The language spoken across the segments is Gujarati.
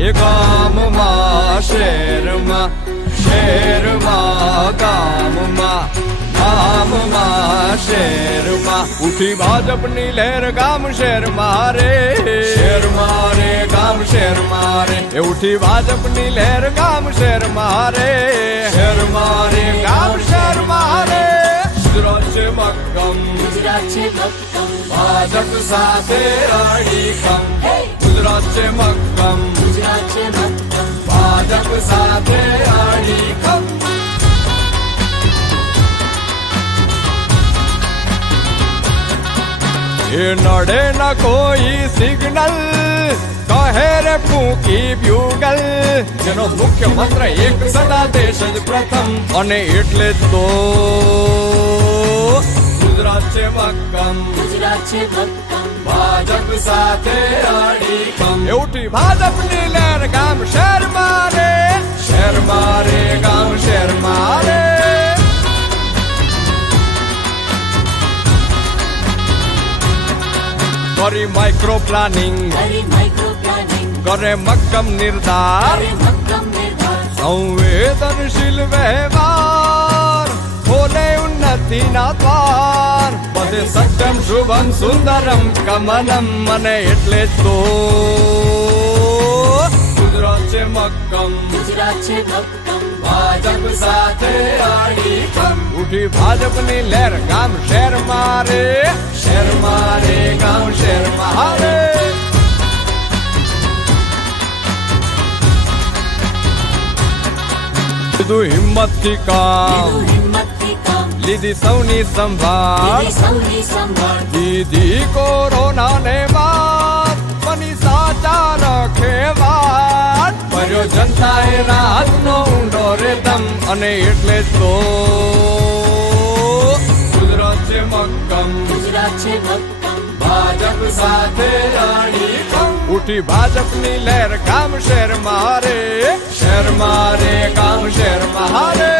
એ ગામમાં શહેરમાં, શહેરમાં ગામમાં, ગામમાં શહેરમાં ઉઠી ભાજપની લહેર ગામ શહેરમાં રે, શહેરમાં રે ગામ શહેરમાં રે. એ ઉઠી ભાજપની લહેર ગામ શહેરમાં રે, શહેરમાં રે ગામ શહેરમાં રે. ગુજરાત છે મક્કમ, ગુજરાત છે મક્કમ, ભાજપ સાથે અડીખમ. ગુજરાત છે મક્કમ, ગુજરાત છે મક્કમ, ભાજપ સાથે અડીખમ. એ નડે ન કોઈ સિગ્નલ, કહે રે ફૂંકી બ્યુગલ. જેનો મુખ્ય મંત્ર એક સદા દેશ જ પ્રથમ. અને એટલે જ તો ગુજરાત છે મક્કમ, ગુજરાત છે મક્કમ, ભાજપ સાથે અડીખમ. એ ઉઠી ભાજપની લહેર ગામ શહેરમાં રે, શહેરમાં રે ગામ શહેરમાં રે. કરી માઇક્રો પ્લાનિંગ, કરી માઇક્રો પ્લાનિંગ, કરે મક્કમ નિર્ધાર. કરે મક્કમ નિર્ધાર, સંવેદનશીલ વ્યવહાર, ખોલે ઉન્નતિના દ્વાર. બધે સત્યમ શુભમ સુંદરમ કમલમ. અને એટલે જ તો ગુજરાત છે મક્કમ, ગુજરાત છે મક્કમ, ભાજપ સાથે અડીખમ. ઉઠી ભાજપની લહેર ગામ શહેરમાં રે, શહેરમાં રે ગામ શહેરમાં રે. લીધું હિંમતથી કામ, લીધું હિંમતથી કામ, લીધી સૌની સંભાળ. લીધી સૌની સંભાળ, દીધી કોરોનાને બાદ, બની સાચા રખેવાળ. ભર્યો જનતાએ રાહતનો ઊંડો રેતમ. અને એટલે જ તો ગુજરાત છે મક્કમ, ગુજરાત છે મક્કમ, ભાજપ સાથે અડીખમ. ઉઠી ભાજપની લહેર ગામ શહેરમાં રે, શહેરમાં રે ગામ શહેરમાં રે.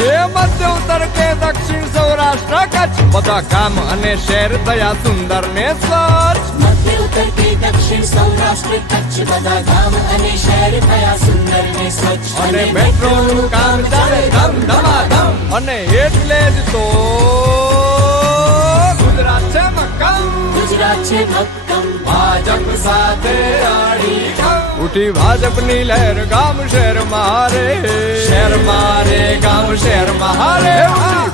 એ મધ્ય ઉત્તર કે દક્ષિણ સૌરાષ્ટ્ર કચ્છ, બધા ગામ અને શહેર થયા સુંદર ને સ્વચ્છ. મધ્ય ઉત્તર કે દક્ષિણ સૌરાષ્ટ્ર કચ્છ, બધા ગામ અને શહેર થયા સુંદર ને સ્વચ્છ. અને મેટ્રોનું કામ ચાલે ધમ ધમાધમ. અને એટલે જ તો ગુજરાત છે મક્કમ, ગુજરાત છે મક્કમ, ભાજપ સાથે અડીખમ. ઉઠી ભાજપની લહેર ગામ શહેરમાં રે, શહેરમાં રે ગામ શહેરમાં રે.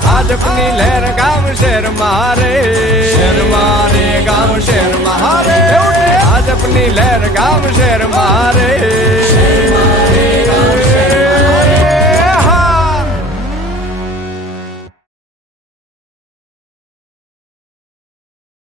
ભાજપની લહેર ગામ શહેરમાં રે, શહેરમાં રે ગામ શહેરમાં રે. ભાજપની લહેર ગામ શહેરમાં રે.